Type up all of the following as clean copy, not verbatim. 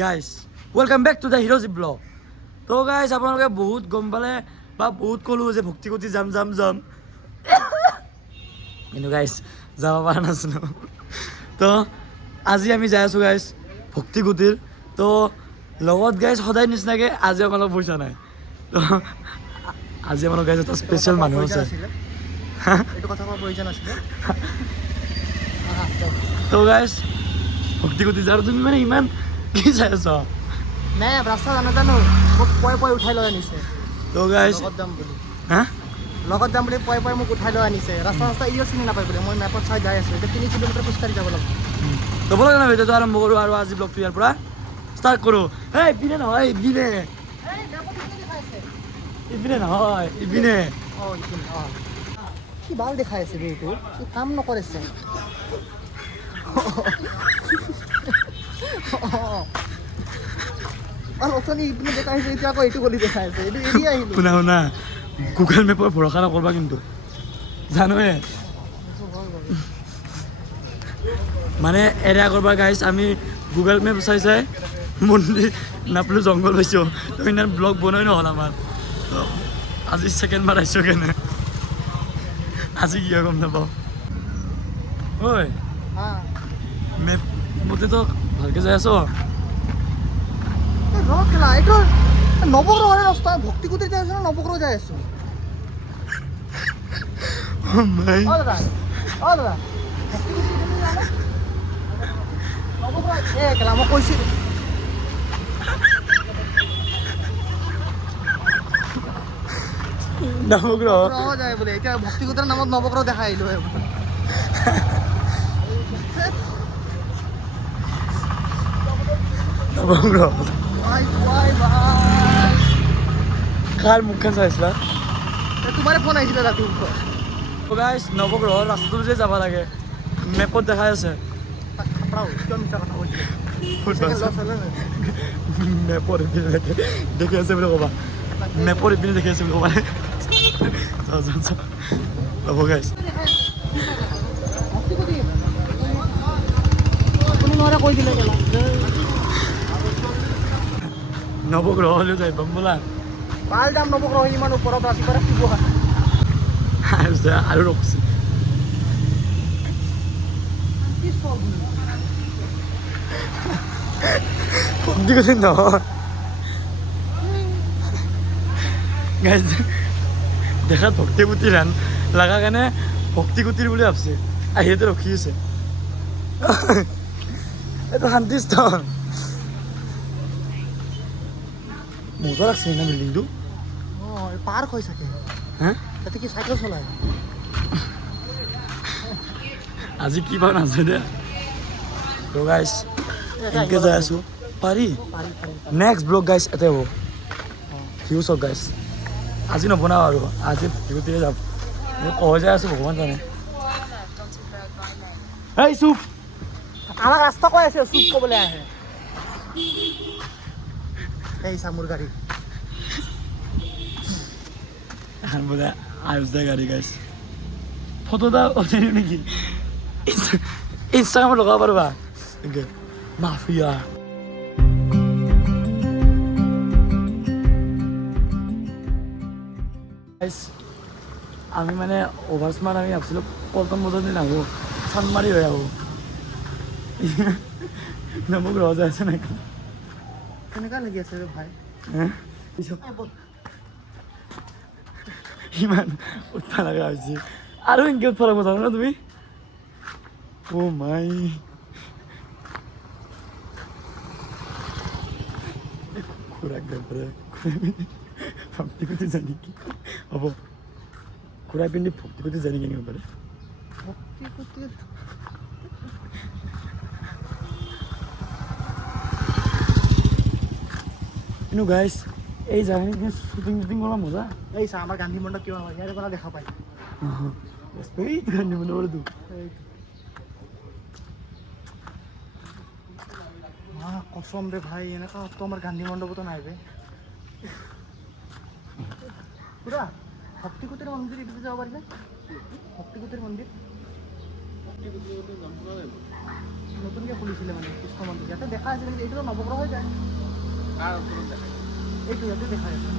Guys welcome back to the হিৰ'জি blog. তো guys আপোনালোকে বহুত গম পালে বা বহুত ক'লোঁ যে ভক্তিকুটি যাম কিন্তু গাইজ যাব পৰা নাছিলোঁ। তো আজি আমি যাই আছোঁ গাইজ ভক্তিকুটিৰ। তো লগত গাইজ সদায় নিচিনাকৈ আজি আমালোক পইচা নাই। তো আজি আমালোক গাইজ এটা স্পেচিয়েল মানুহ আছে। তো গাইজ ভক্তিকুটি যাৰ তুমি মানে ইমান কি চাই আছ? নাই ৰাস্তা নাজানো, মোক পুৱাই উঠাই লৈ আনিছে। তো গাইজ লগত যাম বুলি পুৱাই মোক উঠাই লৈ আনিছে। ৰাস্তা ইও চিনি নাপায় বোলে। মই মেপত চাই যাই আছোঁ। এতিয়া 3 কিলোমিটাৰ খোজকাঢ়ি যাব লাগিব। তো ব'লক না ভিডিঅ'টো আৰম্ভ কৰোঁ আৰু আজি ব্লগটো ইয়াৰ পৰা ষ্টাৰ্ট কৰোঁ। ইপিনে নহয় ইপিনে কি ভাল দেখাই আছে এইটো, কি কাম নকৰিছে। অথনি ইপিনে দেখাইছে, এতিয়া আকৌ এইটো গলি দেখাই আছে। এইটো এৰি আহিলোঁ। শুনা গুগল মেপৰ ভৰসা নকৰবা কিন্তু জানোৱে মানে এৰা কৰবা গাইজ। আমি গুগল মেপ চাই মন্দিৰ নাপলো জংঘল পাইছোঁ। তো ইমান ব্লগ বনাই নহ'ল আমাৰ। তো আজি ছেকেণ্ডবাৰ আহিছোঁ কেনে আজি কি হয় গম নাপাওঁ। ঐ মেপ মতেতো ভালকৈ যাই আছ? ৰ'লা এইটো নৱগ্ৰহৰে ৰাস্তা। ভক্তিকুটিত যাই আছোঁ ন, নৱগ্ৰহ যাই আছোঁ। দাদা নৱগ্ৰহ মই কৈছোঁ নৱগ্ৰহ যায় বোলে। এতিয়া ভক্তিকুটিৰ নামত নৱগ্ৰহ দেখাই আহিলোঁ। নৱগ্ৰহ কাৰ মুখখন চাইছিলা? তোমাৰে ফোন আহিছিলে ৰাতিপুৱা। গাইজ নৱগ্ৰহৰ ৰাস্তাটো যে যাব লাগে মেপত দেখাই আছে। মেপৰ ইপিনে দেখি আছে বুলি ক'বা। মেপৰ ইপিনে দেখি আছে বুলি ক'বা। হ'ব গাইজ নৱগ্ৰহ হ'লেও যাই পাম বোলা। ভাল যাম নৱগ্ৰহ, ইমান ওপৰত ৰাতিপুৱা ৰাতিপুৱা আৰু ৰখছি ভক্তি কুটি নহয় গাইজ। দেখাত ভক্তি কুটিৰ হেন লগা কাৰণে ভক্তি কুটিৰ বুলি ভাবছে। আহিতে ৰখি আছে। এইটো শান্তিস্থল। মজা লাগছে না বিল্ডিংটো। পাৰ্ক হৈ চাগে। হা তাতে কি চাইকেল চলায়? আজি কি পাওঁ নাজানে। তো গাইজ এনেকৈ যাই আছোঁ। পাৰি নেক্সট ব্লগ গাইজ এতে হ'ব। ভিউ চাওক গাইজ। আজি নবনাওঁ আৰু আজি ভিউটিৰে যাম। কৈ যাই আছোঁ ভগৱান জানে। এই চুপ, আমাক ৰাস্তা কৈ আছে চুপ ক'বলৈ আহে। এই চামুৰ গাড়ী বোলে আয়ুষদা গাড়ী গাইজ। ফটো এটা উঠাই দিওঁ নেকি? ইনষ্টাগ্ৰামত লগাব পাৰবা এনেকৈ মাফিয়া। আমি মানে অভাৰ স্মাৰ্ট আমি ভাবছিলোঁ পল্টন বজাৰ দিন আহোঁ, চানমাৰী হৈ আহোঁ। নৱগ্ৰহ যাই আছে নেকি? কেনেকুৱা লাগি আছে ভাই? ইমান উঠবা লগা হৈছে আৰু এনেকৈ উঠবা লাগব জানা না তুমি? অ' মাই খুৰাক ভক্তিকুটি যায় নেকি? হ'ব খুৰাই পিন্ধি ভক্তিকুটি যায় নেকি এনেকৈ পাৰে? ভক্তিকুটিৰ কিন্তু গাইজ এই জাগাখিনি শ্বুটিং কৰা মজা। এই চা আমাৰ গান্ধী মণ্ডপ কিমান হয়, ইয়াৰে পৰা দেখা পায়। এই গান্ধী মণ্ডপটো কসম ৰে ভাই, এনেকুৱা তো আমাৰ গান্ধী মণ্ডপতো নাই বে। পুৰা ভক্তিকুটিৰ মন্দিৰ এদিকে যাব পাৰিলে। ভক্তিকুটিৰ মন্দিৰ নতুনকৈ খুলিছিলে মানে কৃষ্ণ মন্দিৰ ইয়াতে দেখা আছে কিন্তু এইটো নৱগ্ৰহ হৈ যায় এইটো ইয়াতে দেখা আছে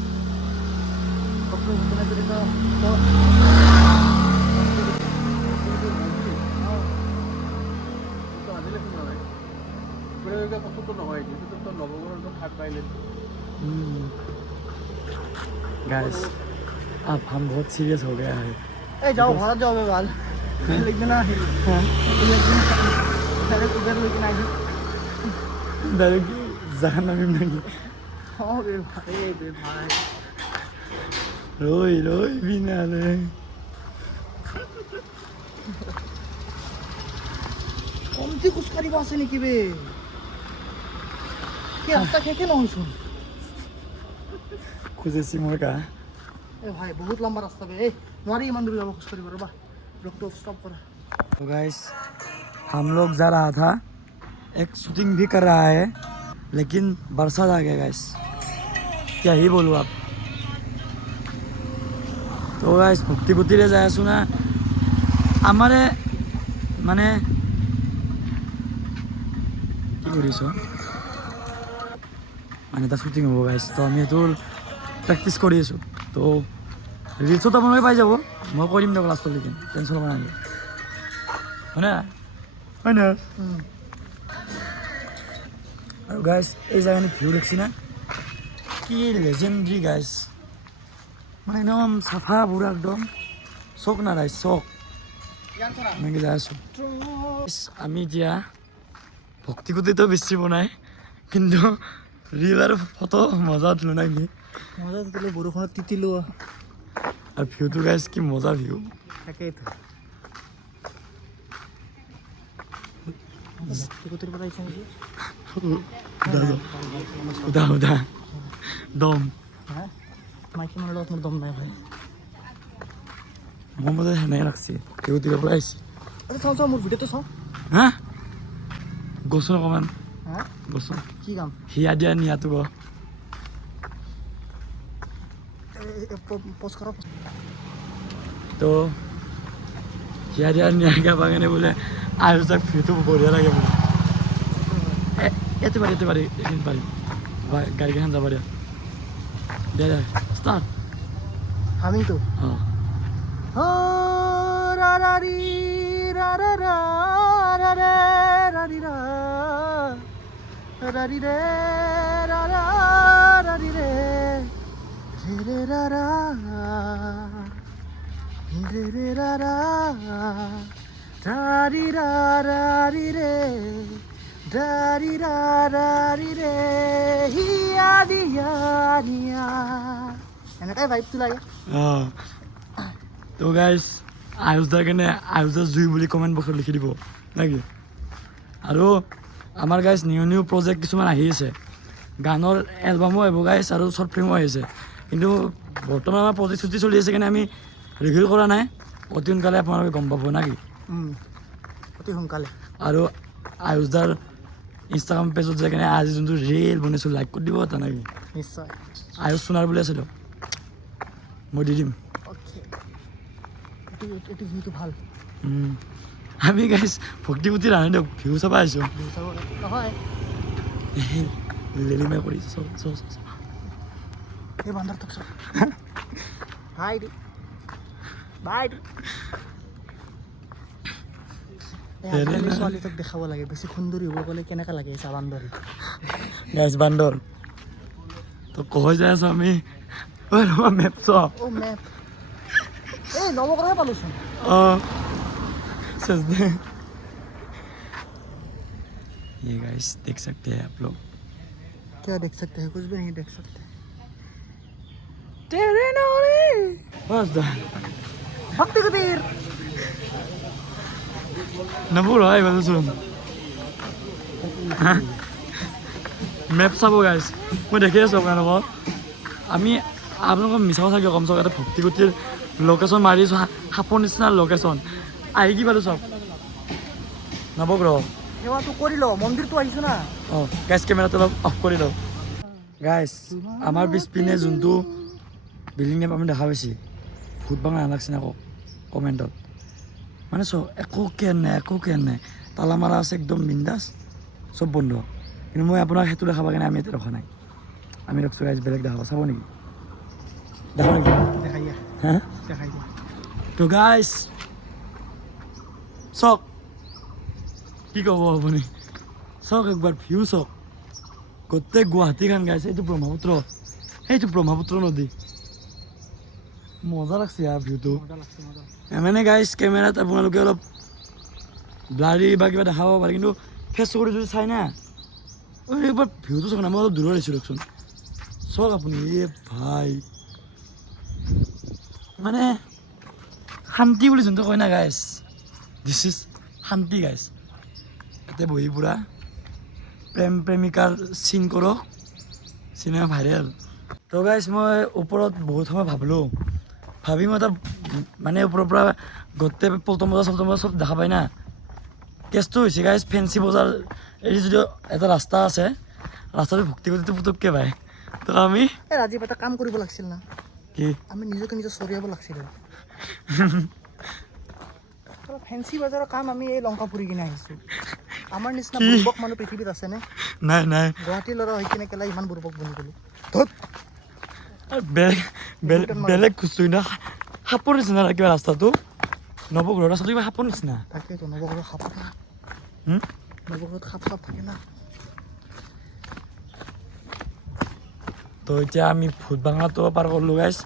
ডক্টৰ ভূপেন হাজৰিকা गाइस अब हम बहुत सीरियस हो गया है ए जाओ घर जाओ बे बाल लिख देना हां लिख देना डायरेक्ट उधर लेके ना डायरेक्ट जहन्नम में नहीं हां बे भाई रोई रोई बिना ले কমতি খোজকাঢ়িব আছে নেকি বে কি ৰাস্তা শেষে নহয়চোন খুঁজেছি মোৰ গা ए भाई बहुत लंबा रास्ता बे ए নোৱাৰি ইমান দূৰ যাব খোজকাঢ়িব ৰবা ৰখতো স্টপ কৰা तो गाइस हम लोग जा रहा था एक शूटिंग भी कर रहा है लेकिन बरसात आ गया गाइस क्या ही बोलूँ आप तो गाइस ভক্তিকুটিৰে যাই আছো না আমাৰে মানে কি কৰিছ মানে এটা শ্বুটিং হ'ব গাইছ তো আমি এইটো প্ৰেক্টিচ কৰি আছোঁ তো ৰিলছত আপোনালোকে পাই যাব মই কৈ দিম দিয়ক লাষ্টলৈকে টেনশ্যন ল'ব নালাগে হয়নে হয়নে আৰু গাইছ এই জেগাখিনি ভিউ দেখিছি না কি লেজেণ্ডাৰী গাইছ মানে একদম চাফা পুৰা একদম চক নাৰাইজ চক এনেকৈ যাই আছোঁ আমি এতিয়া ভক্তিকুটিতো বেছি বনাই কিন্তু ৰিল আৰু ফটো মজা উঠিলোঁ না কি মজা তুলে বৰষুণত তিতিলো আৰু ভিউটো গাইছ কি মজা ভিউ তাকেইতো ভক্তিকুটিৰ পৰা আহিছে নেকি উদা উদা দম হা মাইকী মানুহৰ লগত মোৰ দম নাই ভাই মোৰ মতে সেনেকৈ লাগছে ভক্তিকুটিৰ পৰা আহিছে চাওঁ চাওঁ মোৰ ভিডিঅ'টো চাওঁ হা গছোন অকণমান হা গছোন কি কাম হিয়া দিয়া নিয়াটো গ প'জ কৰা তো হিয়া দিয়া নিয়াকৈ বাগানে বোলে আৰু যাক ভিউটো বঢ়িয়া লাগে বোলে এইটো পাৰি এইখিনি পাৰি গাড়ীকেইখন যাব দিয়া দে দে ষ্টাৰ্ট হামিংটো অঁ ও রা রা রি রা রা রা রা রে রা রি রা রা রি রে রা রা রা রি রে রে রে রা রা রে রে রা রা রা রি রা রা রি রে রা রি রা রা রি রে হিয়া দিয়া দিয়া এনেকাই ভাইবটো লাগে অঁ তো গাইজ আয়ুষদাৰ কাৰণে আয়ুষদাৰ জুই বুলি কমেণ্ট বক্সত লিখি দিব নেকি আৰু আমাৰ গাইজ নিউ প্ৰজেক্ট কিছুমান আহি আছে গানৰ এলবামো আহিব গাইজ আৰু শ্বৰ্ট ফিল্মো আহিছে কিন্তু বৰ্তমান আমাৰ প্ৰজেক্ট চুটি চলি আছে কাৰণে আমি ৰিভিল কৰা নাই অতি সোনকালে আপোনালোকে গম পাব নেকি অতি সোনকালে আৰু আয়ুষদাৰ ইনষ্টাগ্ৰাম পেজত যাই কিনে আজি যোনটো ৰিল বনাইছোঁ লাইক কৰি দিব তেনেকৈ নিশ্চয় আয়ুষ সোণাৰ বুলি আছিলোঁ মই দি দিম অ'কে এইটো ভিউটো ভাল আমি গাইছ ভক্তিকুটি ৰান্ধি দিয়ক ভিউ চাব আহিছোঁ নহয় লেলিমে কৰি চব এই বান্দৰ তোক হাই দি বাই দি আজিকালি ছোৱালী তোক দেখাব লাগে বেছি সুন্দৰী হ'ব গ'লে কেনেকৈ লাগে চা বান্দৰী গাইছ বান্দৰ তো কৈ যাই আছোঁ আমি ঐ ৰ'বা মেপ চ অ' মেপ এই নৱগ্ৰহে পালোচোন অঁ सच दे ये गाइस देख सकते हैं आप लोग क्या देख सकते हैं कुछ भी नहीं देख सकते तेरे नाले बस दा भक्ति कबीर नबुर है बस सुन मैप सब गाइस मैं देखे सब कारण को আমি আপোনালোকক মিছা কথা কিয় কম চক এটা ভক্তিকুটিৰ লোকেশ্যন মাৰিছোঁ সাপৰ নিচিনা লোকেশ্যন আহি কি পালোঁ চব নৱগ্ৰহ সেৱাটো কৰি ল মন্দিৰটো আহিছোঁ না অঁ গাইছ কেমেৰাটো অলপ অফ কৰি লওঁ গাইছ আমাৰ পিছপিনে যোনটো বিল্ডিং নেম আমি দেখা পাইছি ভূত বাঙা নালাগছে আকৌ কমেণ্টত মানে চ একো কেন নাই তালা মাৰা আছে একদম বিন্দাছ চব বন্ধ কিন্তু মই আপোনাক সেইটো দেখাব কাৰণে আমি এতিয়া ৰখা নাই আমি ৰখছোঁ গাইজ বেলেগ দেখাব চাব নেকি দেখা নেকি দেখাই দিয়া হা দেখাই দিয়া তো গাইজ চাওক কি ক'ব আপুনি চাওক একবাৰ ভিউ চাওক গোটেই গুৱাহাটীখন গাইছে এইটো ব্ৰহ্মপুত্ৰ সেইটো ব্ৰহ্মপুত্ৰ নদী মজা লাগছে ইয়াৰ ভিউটো মজা লাগছে মজা মানে গাইজ কেমেৰাত আপোনালোকে অলপ ব্লাৰি বা কিবা দেখাব পাৰে কিন্তু ফেচ কৰি যদি চাই না একবাৰ ভিউটো চাওক না মই অলপ দূৰত আহিছোঁ দিয়কচোন চাওক আপুনি এই ভাই মানে শান্তি বুলি যোনটো কয় না গাইজ দিছ ইজ শান্তি গাইজ ইয়াতে বহি পুৰা প্ৰেম প্ৰেমিকাৰ চিন কৰক চিনেমা ভাইৰেল তো গাইজ মই ওপৰত বহুত সময় ভাবিলোঁ ভাবি মই এটা মানে ওপৰৰ পৰা গোটেই পল্টন বজাৰ চল্টন বজাৰ চব দেখা পাই না কেছটো হৈছে গাইজ ফেঞ্চি বজাৰ এৰি যদিও এটা ৰাস্তা আছে ৰাস্তাটো ভক্তি গতিটো পুতুককৈ পায় তো আমি এই ৰাজীৱ এটা কাম কৰিব লাগিছিল না কি আমি নিজকে নিজে চৰিয়াব লাগিছিল ফেঞ্চি বজাৰৰ কাম আমি এই লংকা ফুৰি কিনে আহিছোঁ আমাৰ নিচিনা বুৰ্বক মানুহ পৃথিৱীত আছেনে নাই নাই গুৱাহাটীৰ ল'ৰা হৈ কিনে কেলা ইমান বুৰ্বক বনি গ'লো বেলেগ খুচুৰি না সাপৰ নিচিনা কিবা ৰাস্তাটো নৱগ্ৰহ ৰাস্তাটো কিবা সাপৰ নিচিনা তাকেইতো নৱঘৰত সাপ থাকে না নৱঘৰত সাপ চাপ থাকে না তো এতিয়া আমি ভূত বাংলাটো পাৰ কৰিলোঁ গাইজ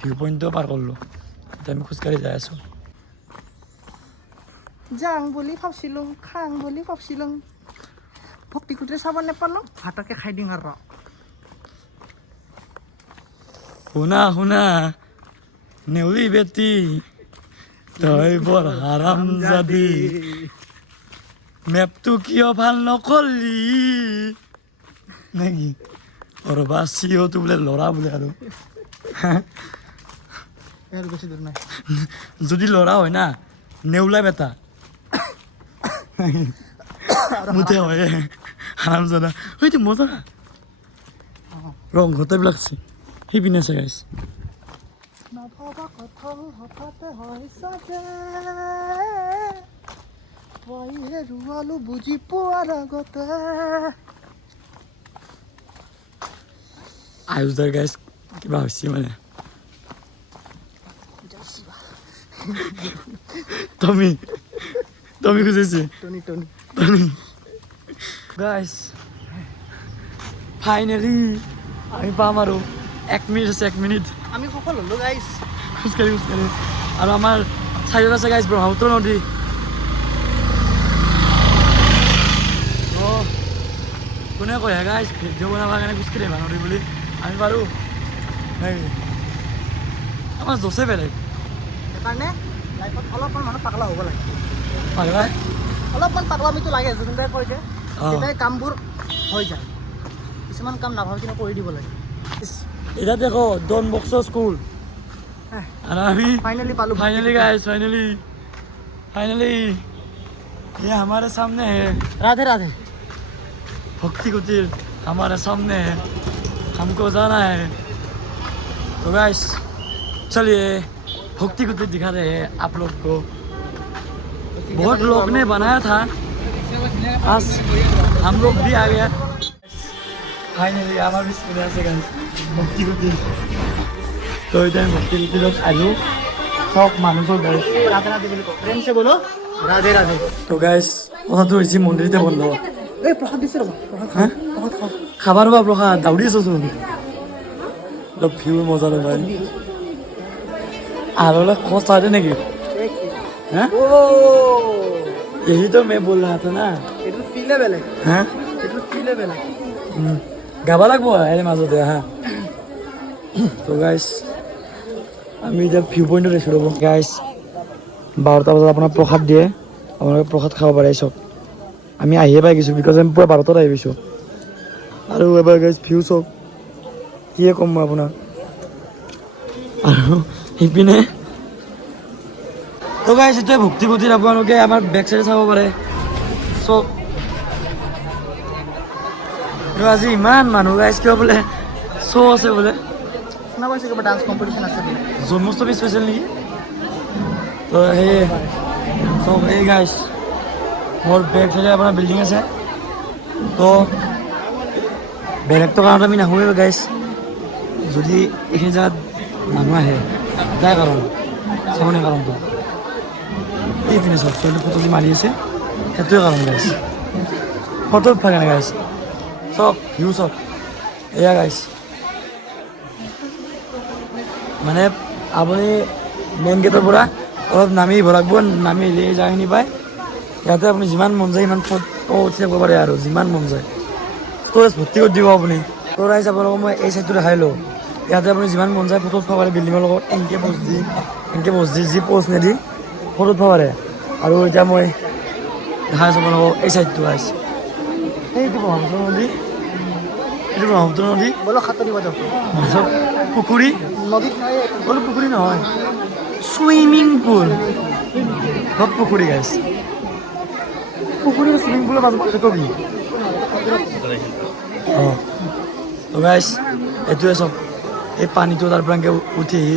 ভিউ পইণ্টটো পাৰ কৰিলোঁ এতিয়া আমি খোজকাঢ়ি যাই আছোঁ যাং বুলি ভাবছিলো খাং বুলি ভাবছিলো ভক্তি কুটিৰে চাব নাপালোঁ ভাতকে খাই দিম আৰু শুনা শুনা নেউলি বেটি তই বৰ হাৰাম জাদি মেপটো কিয় ভাল নকৰলি নেকি ৰ'বা চিঅ'টো বোলে ল'ৰা বোলে আৰু আৰু বেছি দূৰ নাই যদি ল'ৰা হয় না নেউলা বেটা মুঠে হয় হাৰাম জাদা সেইটো মজা ৰং ঘটাইবিলাক আছে সেইপিনে আছে গাইছ নভবা কথল হঠাতে হয় চাগে তই হেৰুৱালো বুজি পোৱাৰ আগতে আয়ুষদাৰ গাইছ কিবা হৈছে মানে টমি টমি খুজিছে টনি টনি টনি গাইছ ফাইনেলি আমি পাম আৰু 1 মিনিট আছে 1 মিনিট আমি সফল হ'লো গাইছ খোজকাঢ়ি আৰু আমাৰ চাইডত আছে গাইছ ব্ৰহ্মপুত্ৰ নদী অঁ কোনে কয় গাইছ ভিডিঅ' বনাবৰ কাৰণে খোজকাঢ়ি আহিবা নদী বুলি আমি পাৰোঁ আমাৰ জোচে বেলেগ সেইকাৰণে লাইফত অলপমান মানুহ পাগলা হ'ব লাগে পাগলা অলপমান পাগলামিটো লাগে যোনটাই কয় যে অঁ তেতিয়াই কামবোৰ হৈ যায় কিছুমান কাম নাভাবি কিনে কৰি দিব লাগে এতিয়া দেখো ডন বক্স স্কুল আৰু আমি ফাইনেলি পালোঁ फाइनली गाइस फाइनली ये हमारे सामने है राधे राधे भक्ति कुटीर हमारे सामने है हमको जाना है तो गाइस चलिए भक्ति कुटीर दिखा रहे हैं आप लोग को बहुत लोग ने बनाया था आज हम लोग भी आ गया फाइनली हमारे भी स्कूल से गाइस भक्ति कुटीर तो इधर भक्ति कुटीर आलू চব মানুহ চব গাইছ राधे राधे বুলি কওঁ প্ৰেম से बोलो राधे राधे তো গাইছ কথাটো হৈছে মন্দিৰতে বন্ধ এই প্ৰসাদ দিছে ৰ'বা প্ৰসাদ হা প্ৰসাদ খাওঁ খাবা ৰ'বা প্ৰসাদ দাউৰি আছোচোন অলপ ভিউ মজা ল'বা আৰু অলপ খৰচ চাই দে নেকি হা यही तो मैं बोल रहा था ना এইটো ফিলে বেলেগ হা এইটো ফিলে বেলেগ গাবা লাগব এনে মাজতে হা তো গাইছ আমি এতিয়া ভিউ পইণ্টত আছোঁ ৰ'ব গাইছ 12টা বজাত আপোনাৰ প্ৰসাদ দিয়ে আপোনালোকে প্ৰসাদ খাব পাৰে চব আমি আহিয়ে পাই গৈছোঁ বিকজ আমি পুৰা 12টাত আহি গৈছোঁ আৰু এবাৰ গাইছ ভিউ চব কিয়ে ক'ম মই আপোনাক আৰু সিপিনে তো গাইছ এতিয়া ভক্তি কুটিৰ আপোনালোকে আমাৰ বেক চাইডে চাব পাৰে চব আৰু আজি ইমান মানুহ গাইছ কিয় বোলে শ্ব' আছে বোলে শুনা পাইছোঁ কিবা ডান্স কম্পিটিশ্যন আছে বোলে জন্মাষ্টমী স্পেচিয়েল নেকি তো সেই চব এই গাইছ মোৰ বেক চাইডে আপোনাৰ বিল্ডিং আছে তো বেলেগটো কাৰণত আমি নাহোঁ গাইছ যদি এইখিনি জেগাত মানুহ আহে এটাই কাৰণ চাবনে কাৰণটো এইপিনে চব ছোৱালী ফটো যে মাৰি আছে সেইটোৱে কাৰণ গাইছ ফটো উঠা কেনে গাইছ চব ভিউ চব এয়া গাইছ মানে আপুনি মেইন গেটৰ পৰা অলপ নামি আহিব লাগিব নামি আহিলে এই জেগাখিনি পায় ইয়াতে আপুনি যিমান মন যায় সিমান ফটো উঠি থাকিব পাৰে আৰু যিমান মন যায় ষ্ট'ৰেজ ভৰ্তি কৰি দিব আপুনি তো ৰাইজ আপোনালোকক মই এই চাইডটো দেখাই লওঁ ইয়াতে আপুনি যিমান মন যায় ফটো উঠিব পাৰে বিল্ডিঙৰ লগত এনেকৈ প'ষ্ট দি যি প'ষ্ট নিদি ফটো উঠিব পাৰে আৰু এতিয়া মই দেখাই আছোঁ আপোনালোকক এই চাইডটো ৰাইজ এইটো ব্ৰহ্মপুত্ৰ নদী এইটো ব্ৰহ্মপুত্ৰ নদী বলো সাঁতুৰিব যাওঁ তাৰপিছত পুখুৰী নদীত নাই বোলো পুখুৰী নহয় চুইমিং পুল সব পুখুৰী গাইছ পুখুৰী চুইমিং পুলৰ মাজত পাৰ্থক্য কি অঁ তো গাইছ এইটোৱে চব এই পানীটো তাৰ পৰা এনেকৈ উঠি আহি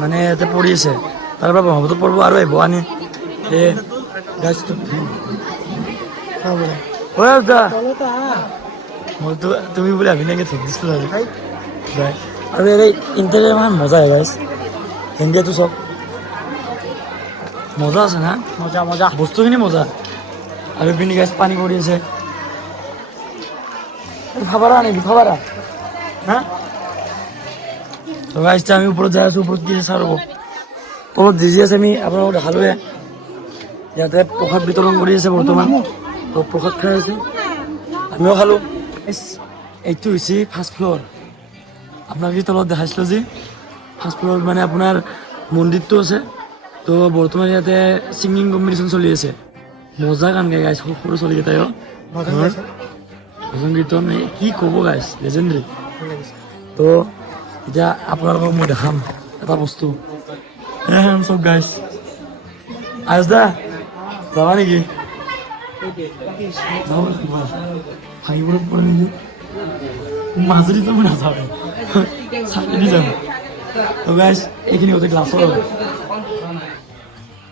মানে ইয়াতে পৰি আছে তাৰ পৰা ব্ৰহ্মপুত্ৰ পৰিব আৰু আহিব আনি এই গাইছটো মইতো তুমি বুলি ভাবি নাকি থক দিছিলোঁ আৰু যায় আৰু এই ইণ্টাৰনেট ইমান মজা আহে গাইছ ইণ্ডিয়াটো চব মজা আছে না মজা মজা বস্তুখিনি মজা আৰু পিনি গাইছ পানী পৰি আছে খাবাৰা নেকি খাবাৰা হা তো গাইছ আমি ওপৰত যাই আছোঁ ওপৰত কি আছে চাওঁ ৰ'ব তলত যি আছে আমি আপোনালোকক দেখালোৱে ইয়াতে প্ৰসাদ বিতৰণ কৰি আছে বৰ্তমান তো প্ৰসাদ খাই আছে আমিও খালোঁ এইটো হৈছে ফাৰ্ষ্ট ফ্ল'ৰ আপোনাক যি তলত দেখাইছিলোঁ যে ফাৰ্ষ্ট ফ্ল'ৰত মানে আপোনাৰ মন্দিৰটো আছে তো বৰ্তমান ইয়াতে ছিংগিং কম্পিটিশ্যন চলি আছে মজা গান গাই গাইছ সৰু ছোৱালীকেইটাইও ভজন কীৰ্তন কি ক'ব গাইছ লেজেণ্ডাৰী তো এতিয়া আপোনালোকক মই দেখাম এটা বস্তু চব গাইছ আজ দা যাবা নেকি ভাঙিবলৈ পৰে নেকি মাজুলীটো মই নাযাওঁ চাকৰি যাম তো গাইছ এইখিনি গোটেই গ্লাছৰ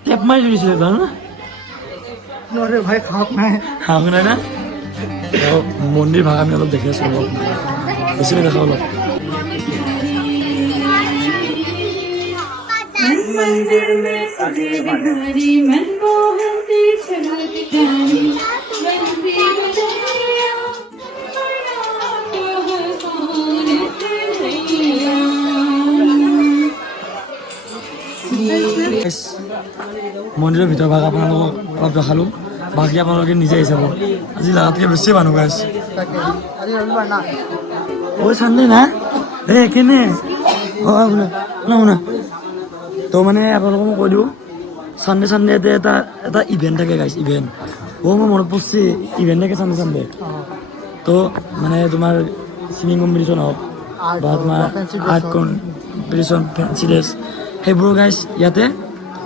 টেপ মাৰি ধৰিছিলে জানো না নৰে ভাই খাওক নাই খাওক নাই না মন্দিৰ ভাগ আমি অলপ দেখি আছোঁ অলপ বেছি দেখাওঁ অলপ मंदिर में सजे बिहारी मनमोहन से चमत्कारी बंसी बजाया মন্দিৰৰ ভিতৰ ভাগ আপোনালোকক অলপ দেখালোঁ বাকী আপোনালোকে নিজে আহি চাব আজি জাগাতকৈ বেছি মানুহ গাইছ আজি ৰবিবাৰ না ঐ চান্দে না এই কেনে অঁ শুনা শুনা শুনা তো মানে আপোনালোকক মই কৈ দিওঁ চানডে চানডে ইয়াতে এটা ইভেণ্ট থাকে গাইছ ইভেণ্ট মই মনত পৰিছে ইভেণ্ট থাকে চানডে চানডে তো মানে তোমাৰ ছিংগিং কম্পিটিশ্যন হওক বা তোমাৰ আৰ্ট কম্পিটিশ্যন ফেঞ্চি ড্ৰেছ সেইবোৰ গাইছ ইয়াতে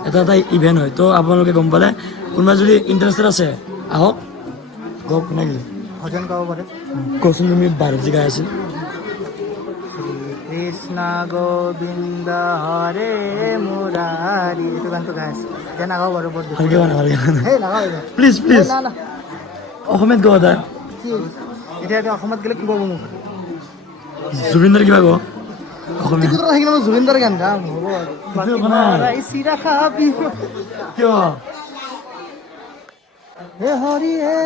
এটা ইভেণ্ট হয় তো আপোনালোকে গম পালে কোনোবা যদি ইণ্টাৰেষ্টেড আছে আহক গপ কোনে গ'লে ভজন গাব পাৰে কচোন তুমি বাহিৰত যে গাই আছিল কৃষ্ণ গোবিন্দ হৰে মুৰাৰী এইটো গানটো গাই আছে এতিয়া নাগাওঁ বাৰু বৰ দুখ ভালকৈ মানে ভালকৈ সেই নাগাওঁ প্লিজ প্লিজ না না অসমীয়াত গোৱা এটা কি এতিয়া অসমত গ'লে কি পাব মোক জুবিনদাৰ কিবা কওঁ অসমীয়া টিকুতৰ সেইখিনি মই জুবিনদাৰ গান গাম হ'ব সেইটো একো নাই। চিৰা খাবি কিয় হে হৰি হে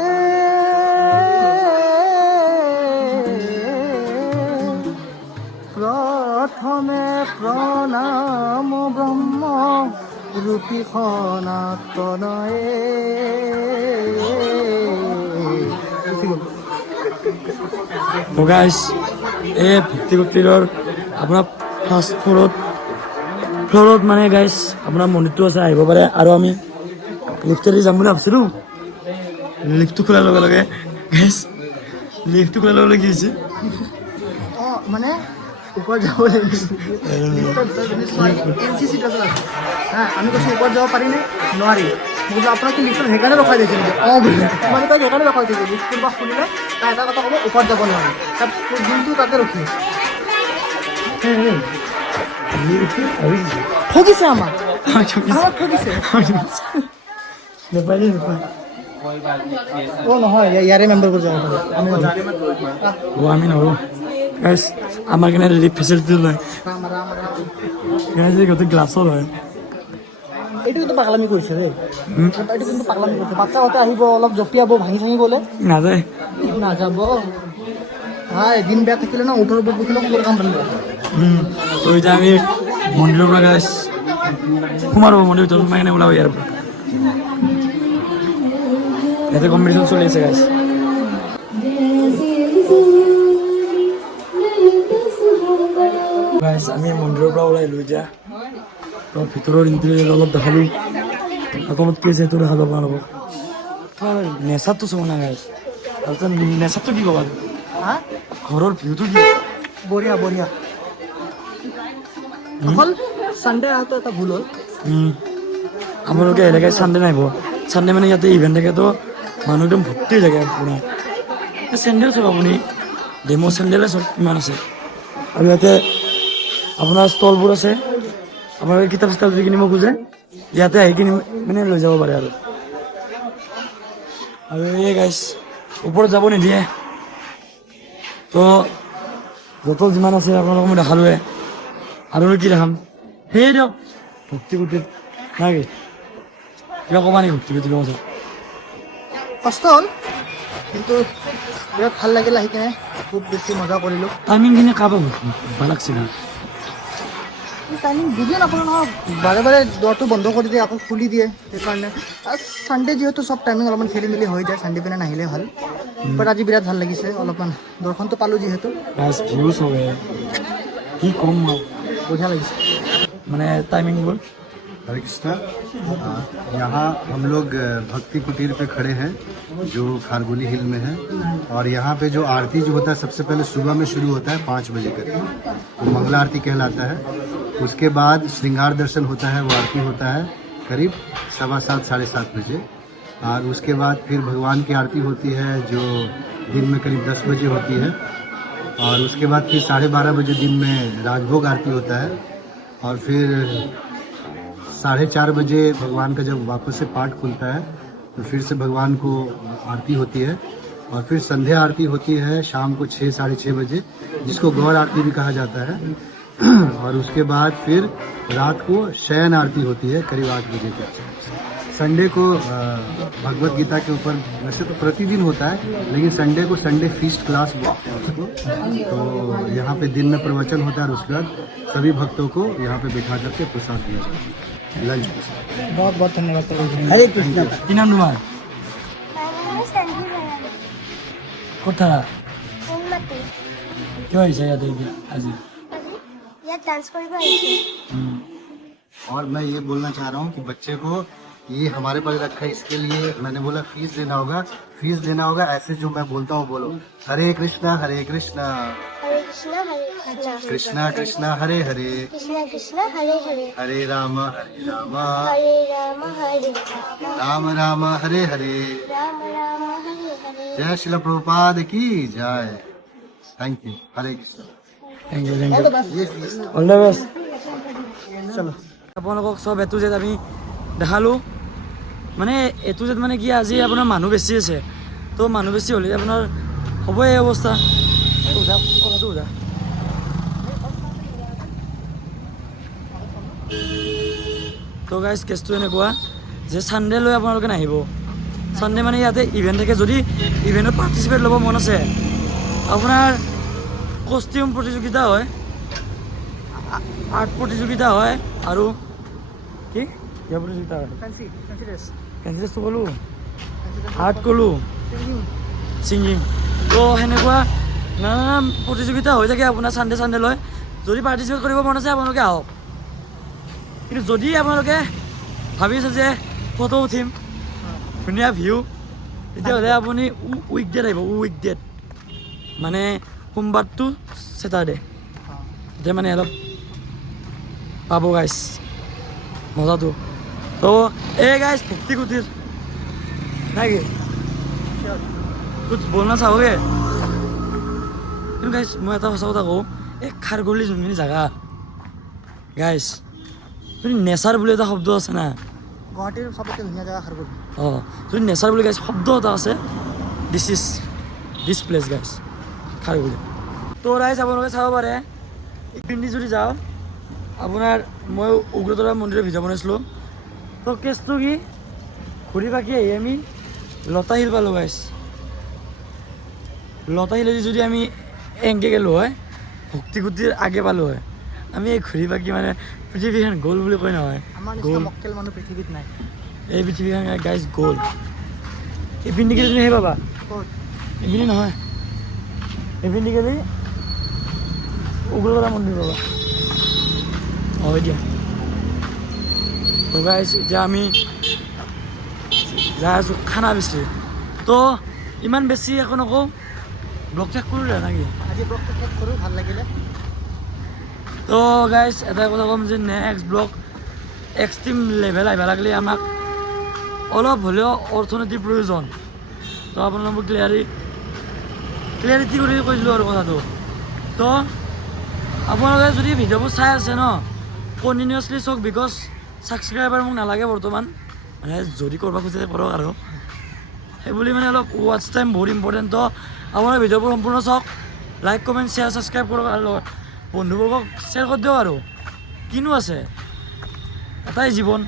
প্ৰথমে প্ৰণাম ব্ৰহ্ম ৰূপী সনাতনয়ে গাইছ এই ভক্তি কূটীৰৰ আপোনাৰ ফাৰ্ষ্ট ফ্ল'ৰত মানে গাইছ আপোনাৰ মন্দিৰটো আছে আহিব পাৰে আৰু আমি লিফ্টেদি যাম বুলি ভাবিছিলোঁ লিফ্টটো খোলাৰ লগে লগে গাইছ লিফ্টটো খোলাৰ লগে লগে কি হৈছে অঁ মানে ওপৰত যাব লাগিব NCC টো আছে হা আমি কৈছোঁ ওপৰত যাব পাৰিনে নোৱাৰি মই বোলো আপোনাক লিষ্টত সেইকাৰণে ৰখাই দিছিল অঁ বোলে মানে তাক সেইকাৰণে ৰখাই দিছিল লিষ্ট কোনোবা শুনিলে তাই এটা কথা ক'ব ওপৰত যাব নোৱাৰি তাত দিনটো তাতে ৰখি আছে ঠগিছে আমাক আমাক ঠগিছে নেপালী নেপালী অ' নহয় ইয়াৰে মেম্বাৰবোৰ যাব পাৰে আমি আমি নৰো গাইছ আমাৰ কাৰণে লিফ্ট ফেচিলিটি নাই গাইছ গোটেই গ্লাছৰ হয় এইটো কিন্তু পাগলামি কৰিছে দেই এইটো কিন্তু পাগলামি কৰিছে বাচ্চাহঁতে আহিব অলপ জঁপিয়াব ভাঙি চাঙি গ'লে নাযায় নাযাব দিন বেয়া থাকিলে ন উঠৰ ওপৰত বহিলে সকলো কাম ভাল হ'ব তো এতিয়া আমি মন্দিৰৰ পৰা গাইছ সোমাব মন্দিৰৰ ভিতৰত সোমাই কেনে ওলাব ইয়াৰ পৰা ইয়াতে কম্পিটিশ্যন চলি আছে গাইছ গাইছ আমি মন্দিৰৰ পৰা ওলাই আহিলোঁ এতিয়া তো ভিতৰৰ ইণ্টেৰিয়ৰ অলপ দেখালোঁ অকণমান কি আছে সেইটো দেখা যাব অলপ তোমাৰ নেচাৰটো চাব না গাইছ তাৰপিছত নেচাৰটো কি ক'বা হা ঘৰৰ ভিউটো কি বঢ়িয়া বঢ়িয়া অকল ছানডে অহাটো এটা ভুল হ'ল আপোনালোকে এনেকৈ চানডে নাহিব চানডে মানে ইয়াতে ইভেণ্ট থাকে তো মানুহ একদম ভৰ্তি হৈ থাকে আপোনাৰ চেণ্ডেল চাওক আপুনি ডেম' চেণ্ডেলে চব ইমান আছে আৰু ইয়াতে আপোনাৰ ষ্টলবোৰ আছে আপোনালোকে কিতাপ চিতাপ যদি কিনিব খোজে ইয়াতে আহি কিনি মানে লৈ যাব পাৰে আৰু এই গাইছ ওপৰত যাব নিদিয়ে তো য'ত যিমান আছে আপোনালোকক মই দেখালোৱে আৰু কি দেখাম সেই দিয়ক ভক্তি কুটিত নাই কি কিবা ক'বা নেকি ভক্তি কুটিৰ কথা কষ্ট হ'ল কিন্তু বিৰাট ভাল লাগিল আহি কিনে খুব বেছি মজা কৰিলোঁ টাইমিংখিনি কাৰোবাক ভাল লাগছে না টাইমিং বুজিয়ে নাপালোঁ নহয় বাৰে বাৰে দৰটো বন্ধ কৰি দিয়ে আকৌ খুলি দিয়ে সেইকাৰণে ছানডে যিহেতু চব টাইমিং অলপমান খেলি মেলি হৈ যায় ছানডে পিনে নাহিলে ভাল বাট আজি বিৰাট ভাল লাগিছে অলপমান দৰ্শনটো পালোঁ যিহেতু বাছ ভিউজ হবে কি ক'ম আৰু বঢ়িয়া লাগিছে মানে টাইমিংবোৰ हरे कृष्णा यहाँ हम लोग भक्ति कुटीर पे खड़े हैं जो खारगोली हिल में है और यहाँ पे जो आरती जो होता है सबसे पहले सुबह में शुरू होता है 5 बजे करीब वो मंगला आरती कहलाता है उसके बाद श्रृंगार दर्शन होता है वो आरती होता है करीब 7:15 7:30 बजे और उसके बाद फिर भगवान की आरती होती है जो दिन में करीब 10 बजे होती है और उसके बाद फिर 12:30 बजे दिन में राजभोग आरती होता है और फिर 4:30 बजे भगवान का जब वापस से पाठ खुलता है तो फिर से भगवान को आरती होती है और फिर संध्या आरती होती है शाम को 6 साढ़े 6 बजे जिसको गौर आरती भी कहा जाता है और उसके बाद फिर रात को शयन आरती होती है करीब 8 बजे के आसपास संडे को भगवत गीता के ऊपर वैसे तो प्रतिदिन होता है लेकिन संडे को संडे फीस्ट क्लास बोलते हैं उसको तो यहाँ पे दिन में प्रवचन होता है और उसके बाद सभी भक्तों को यहाँ पे बैठा करके प्रसाद दिया जाता है लंच प्रसाद बहुत बहुत धन्यवाद हरे कृष्णा কি নাম তোমাৰ ক'ত থাকা কিয় আহিছা ইয়াতে এতিয়া আজি डांस কৰিব আহিছে और मैं ये बोलना चाह रहा हूँ कि बच्चे को ये हमारे पास रखा है इसके लिए मैंने बोला फीस देना होगा ऐसे जो मैं बोलता हूँ बोलो हरे कृष्णा हरे कृष्णा कृष्णा कृष्णा हरे हरे कृष्णा कृष्णा हरे हरे हरे राम हरे राम हरे राम राम हरे हरे राम राम हरे हरे जय श्रील प्रभुपाद की जय thank you Hare Krishna thank you thank you ये फीस অল দ্য বেষ্ট চলো আপোনালোকক চব এটো জেড আমি দেখালোঁ মানে এটো জেড মানে কি আজি আপোনাৰ মানুহ বেছি আছে তো মানুহ বেছি হ'লে আপোনাৰ হ'বই এই অৱস্থা সোধা কথাটো সোধা তো গাইজ কেছটো এনেকুৱা যে ছানডে লৈ আপোনালোকে নাহিব ছানডে মানে ইয়াতে ইভেণ্ট থাকে যদি ইভেণ্টত পাৰ্টিচিপেট ল'ব মন আছে আপোনাৰ কষ্টিউম প্ৰতিযোগিতা হয় আৰ্ট প্ৰতিযোগিতা হয় আৰু কি কিবা প্ৰতিযোগিতা হয় ফেন্সি ড্ৰেছ কেঞ্চেছটো ক'লোঁ আৰ্ট ক'লোঁ ছিংগিং তো সেনেকুৱা নানান প্ৰতিযোগিতা হৈ থাকে আপোনাৰ ছানডে লৈ যদি পাৰ্টিচিপেট কৰিব মন আছে আপোনালোকে আহক কিন্তু যদি আপোনালোকে ভাবিছে যে ফটো উঠিম ধুনীয়া ভিউ তেতিয়াহ'লে আপুনি উইকডেত আহিব উইকডেত মানে সোমবাৰ টু ছেটাৰডে এতিয়া মানে অলপ পাব গাইছ মজাটো তো এই গাইছ ভক্তি কুটিৰ নাই কি कुछ बोलना चाहोगे কিন্তু গাইছ মই এটা সঁচা কথা কওঁ এই খাৰঘূলি যোনখিনি জেগা গাইছ নেচাৰ বুলি এটা শব্দ আছে না গুৱাহাটীৰ চবতকৈ ধুনীয়া জেগা খাৰঘূলি অঁ যদি নেচাৰ বুলি গাইছ শব্দ এটা আছে দিছ প্লেচ গাইছ খাৰগুলি তো ৰাইজ আপোনালোকে চাব পাৰে ইপিনেদি যদি যাওঁ আপোনাৰ মই উগ্ৰতৰা মন্দিৰৰ ভিডিঅ' বনাইছিলোঁ তো কেছটো কি ঘূৰি পাকি আহি আমি লতাশিল পালোঁ গাইছ লতাশিলেদি যদি আমি এংকে গ'লোঁ হয় ভক্তিকুটিৰ আগে পালোঁ হয় আমি এই ঘূৰি পাকি মানে পৃথিৱীখন গ'ল বুলি কয় নহয় আমাৰ গ'ল নিচিনা মক্কেল মানুহ পৃথিৱীত নাই এই পৃথিৱীখন গাইজ গ'ল এইপিনে গ'লে তুমি সেই পাবা ক'ত এইপিনে নহয় এইপিনে গ'লে উগ্ৰতৰা মন্দিৰ পাবা হয় দিয়া গাইজ এতিয়া আমি যাই আছোঁ খানা বেছি তো ইমান বেছি একো নকওঁ ব্লগ চেক কৰোঁ নাকি আজি ব্লগটো শেষ কৰোঁ ভাল লাগিলে তো গাইজ এটা কথা ক'ম যে নেক্সট ব্লগ এক্সট্ৰিম লেভেল আহিব লাগিলে আমাক অলপ হ'লেও অৰ্থনীতিৰ প্ৰয়োজন তো আপোনালোকক ক্লিয়াৰিটি কৰি কৈছিলোঁ আৰু কথাটো তো আপোনালোকে যদি ভিডিঅ'বোৰ চাই আছে ন কণ্টিনিউৱাছলি চাওক বিকজ ছাবস্ক্ৰাইবাৰ মোক নালাগে বৰ্তমান মানে যদি কৰিব খোজে কৰক আৰু সেইবুলি মানে অলপ ৱাটচ টাইম বহুত ইম্পৰ্টেণ্ট তো আপোনাৰ ভিডিঅ'বোৰ সম্পূৰ্ণ চাওক লাইক কমেণ্ট শ্বেয়াৰ ছাবস্ক্ৰাইব কৰক আৰু বন্ধুবৰ্গক শ্বেয়াৰ কৰি দিয়ক আৰু কিনো আছে এটাই জীৱন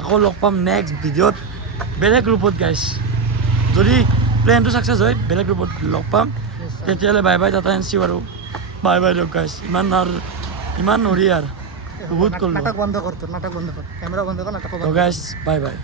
আকৌ লগ পাম নেক্সট ভিডিঅ'ত বেলেগ ৰূপত গাইছ যদি প্লেনটো ছাকচেছ হয় বেলেগ ৰূপত লগ পাম তেতিয়াহ'লে bye bye Tata N C আৰু বাই বাই দিয়ক গাইছ ইমান নৰি আৰু বহুত ক'লোঁ নাটক বন্ধ কৰ কেমেৰা বন্ধ কৰ নাটক গাইছ বাই বাই